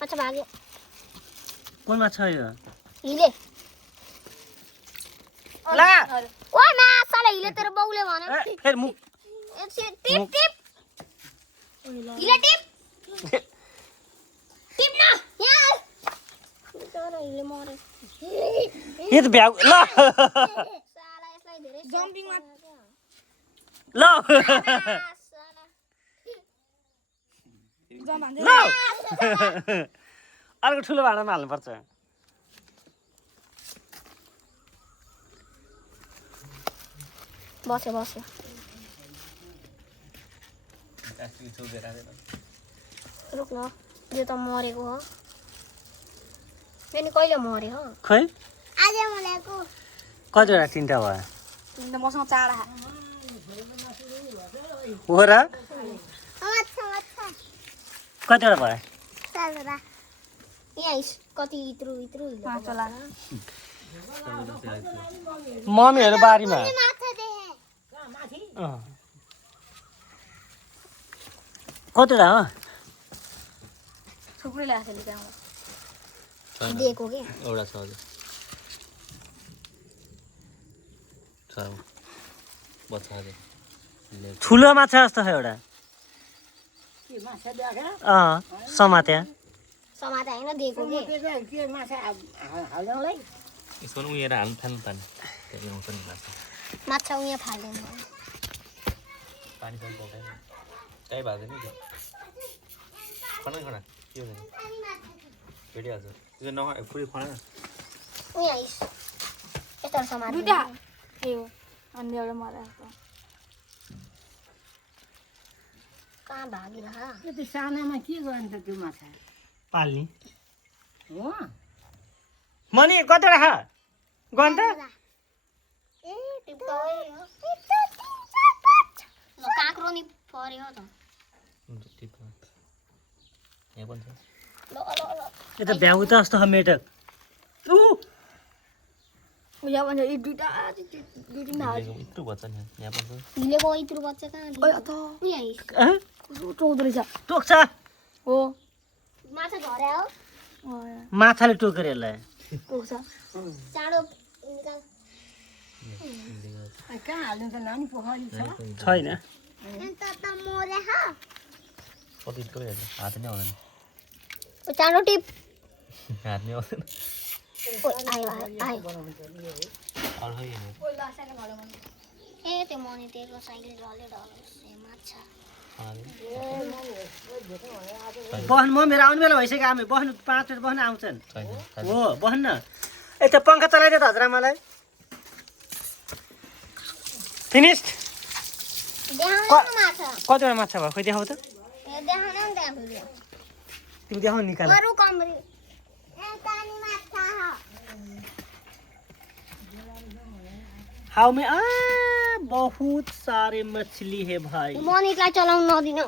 माछा भाग्यो कुन माछा यो हिले ला ओइ माछाले हिले तेरो बाउले भन्यो फेर मुख टिप टिप हिले टिप टिप न यहाँ बिचारा हिले मरे यो त भ्याउ ल साला यसलाई धेरै जम्पिङमा ल जम हान्दै ल अर्को ठुलो भाँडामा हाल्नुपर्छ बस्यो बस्यो रुक न यो त मरेको हो फेरि कहिले मर्यो हो खै आज मरेको कतिवटा तिनवटा भयो मसँग चाडा हो र माछा माछा कतिवटा भयो चालरा यहाँ कति इत्रु इत्रु माछा मम्मीहरू बारीमा माछा देखे कतिवटा हो थुप्रै ल्याएको थियो त्यहाँ दिएको के एउटा छ अझै छ बच्चा अझै ठुलो माछा जस्तो छ एउटा समात्या समाता हैन दिएको के यसको पनि उयो हाल्नु थाल्नु पानी त्यही आउँछ नि माछा माछा उयो फाल्दैन पानी पनि पकाएन कहीँ भएको छैन त्यो खना खना के हो भेटिहाल्छ त्यो नखा पुरै खना उयो यस्तो समात दुईटा ए हो अनि एउटा मरेको कहाँ भागिरह त्यो सानामा के गर्नु त त्यो माछा पाल्ने हो मनी कतिवटा खा गन्त ए टिप्दा हो ल काँक्रो नि पर्यो त यहाँ पनि छ ल ल ल यो त भ्याउ त जस्तो छ मेटक उयो भन्छ यी दुईटा यत्रो बच्चा नि यहाँ पनि छ हिलेको इत्रु बच्चा कहाँ चौधो रहेछ टोक्छ हो माछा झर्या हो माछाले टोकेर यसलाई टोक्छ चाँडो निकाल कहाँ हाल्नु त नानी पोखरी छ छैन अन्त त मोरे ह कति गइहाल्छ हात नै आउँदैन चाँडो टिप हात नै आउँदैन आयो आयो अरू खै हेर्नु। ए त्यो मनी तेरो साइकल डले डले माछा बहन म मेरो आउने बेला भइसक्यो आमे बहन 5 मिनट बहन आउँछन् छैन हो बहन न यता पंखा चलाइदियो त हजुरआमालाई फिनिस्ड देखाउन न माछा कतिवटा माछा भयो खोइ देखाउ त ए देखाउन न त्यहाँ तिमी देखाउ निकाल अरु कमरी ए तानी माछा ह हाउ में बहुत सारे मछली है भाइ मनीलाई चलाउन नदिनु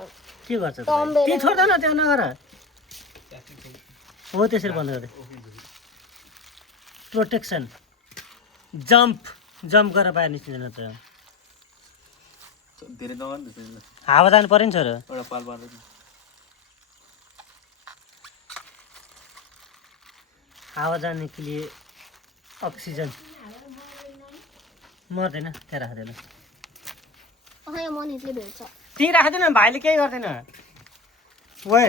के गर्छ त ती छोड्दा न त्यो नगर हो त्यसरी बन्द गरे प्रोटेक्सन जम्प गरेर बाहिर निस्किँदैन त धेरै नगर्नु त त्यसले हावा जानु पर्यो नि छोरो एउटा पाल पार्दै हावा जाने के लिए ऑक्सीजन मर्दैन त्यहाँ राख्दैन अह यो मनीले भेट्छ त्यही राख्दैन भाइले केही गर्दैन ओए